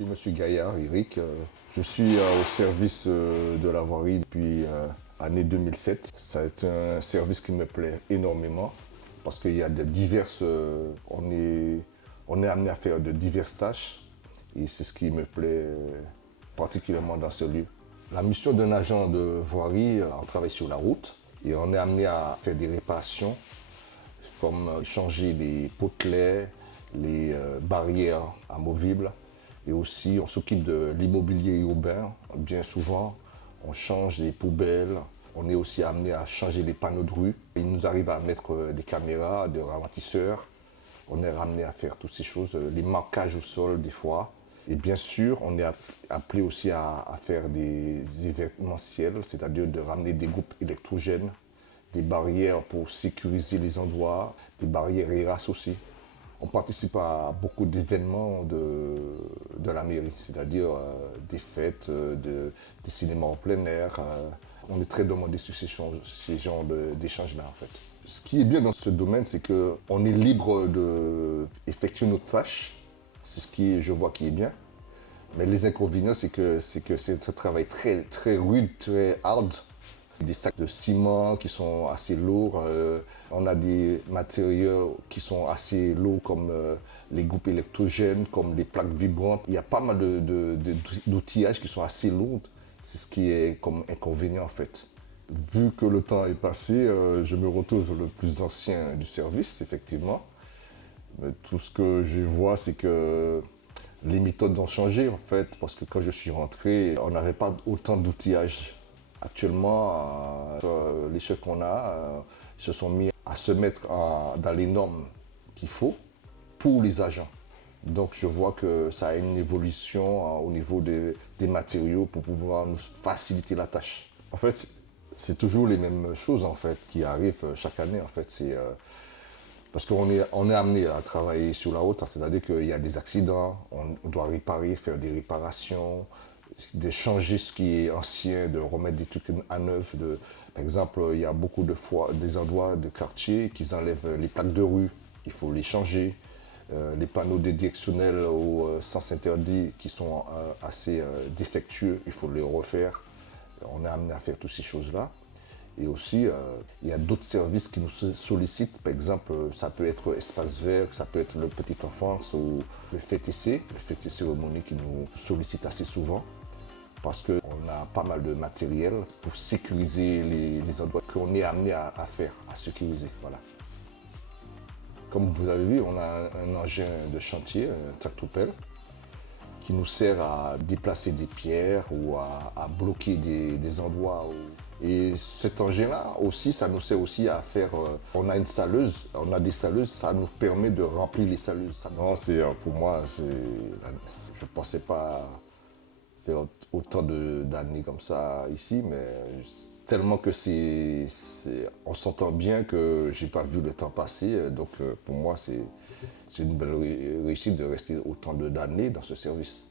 Je suis M. Gaillard, Eric. Je suis au service de la voirie depuis l'année 2007. C'est un service qui me plaît énormément parce qu'il y a de diverses... on est amené à faire de diverses tâches et c'est ce qui me plaît particulièrement dans ce lieu. La mission d'un agent de voirie, on travaille sur la route et on est amené à faire des réparations comme changer les potelets, les barrières amovibles. Et aussi, on s'occupe de l'immobilier urbain. Bien souvent, on change les poubelles. On est aussi amené à changer les panneaux de rue. Il nous arrive à mettre des caméras, des ralentisseurs. On est amené à faire toutes ces choses, les marquages au sol des fois. Et bien sûr, on est appelé aussi à faire des événementiels, c'est-à-dire de ramener des groupes électrogènes, des barrières pour sécuriser les endroits, des barrières ERAS aussi. On participe à beaucoup d'événements de la mairie, c'est-à-dire des fêtes, des cinémas en plein air. On est très demandé sur ces genres d'échanges-là en fait. Ce qui est bien dans ce domaine, c'est qu'on est libre d'effectuer nos tâches. C'est ce qui, je vois, qui est bien. Mais les inconvénients, c'est que c'est un travail très, très rude, très hard. C'est des sacs de ciment qui sont assez lourds. On a des matériaux qui sont assez lourds comme les groupes électrogènes, comme les plaques vibrantes. Il y a pas mal d'outillages qui sont assez lourds. C'est ce qui est comme inconvénient en fait. Vu que le temps est passé, je me retrouve le plus ancien du service, effectivement. Mais tout ce que je vois, c'est que les méthodes ont changé en fait, parce que quand je suis rentré, on n'avait pas autant d'outillage. Actuellement, les chefs qu'on a se sont mis à se mettre dans les normes qu'il faut pour les agents. Donc je vois que ça a une évolution au niveau des matériaux pour pouvoir nous faciliter la tâche. En fait, c'est toujours les mêmes choses en fait qui arrivent chaque année en fait. Parce qu'on est amené à travailler sur la route, c'est-à-dire qu'il y a des accidents, on doit réparer, faire des réparations, de changer ce qui est ancien, de remettre des trucs à neuf. Par exemple, il y a beaucoup de fois des endroits de quartier qui enlèvent les plaques de rue, il faut les changer. Les panneaux de directionnels au sens interdit qui sont assez défectueux, il faut les refaire. On est amené à faire toutes ces choses-là. Et aussi, il y a d'autres services qui nous sollicitent. Par exemple, ça peut être Espace Vert, ça peut être le Petite Enfance ou le FTC, le Fête et Cérémonie qui nous sollicite assez souvent parce qu'on a pas mal de matériel pour sécuriser les endroits qu'on est amené à faire, à sécuriser. Voilà. Comme vous avez vu, on a un engin de chantier, un tractopelle, qui nous sert à déplacer des pierres ou à bloquer des endroits. Et cet engin-là aussi, ça nous sert aussi à faire... on a une saleuse, on a des saleuses, ça nous permet de remplir les saleuses. Non, pour moi, je ne pensais pas faire autant d'années comme ça ici, mais tellement que on s'entend bien que j'ai pas vu le temps passer. Donc pour moi, c'est une belle réussite de rester autant d'années dans ce service.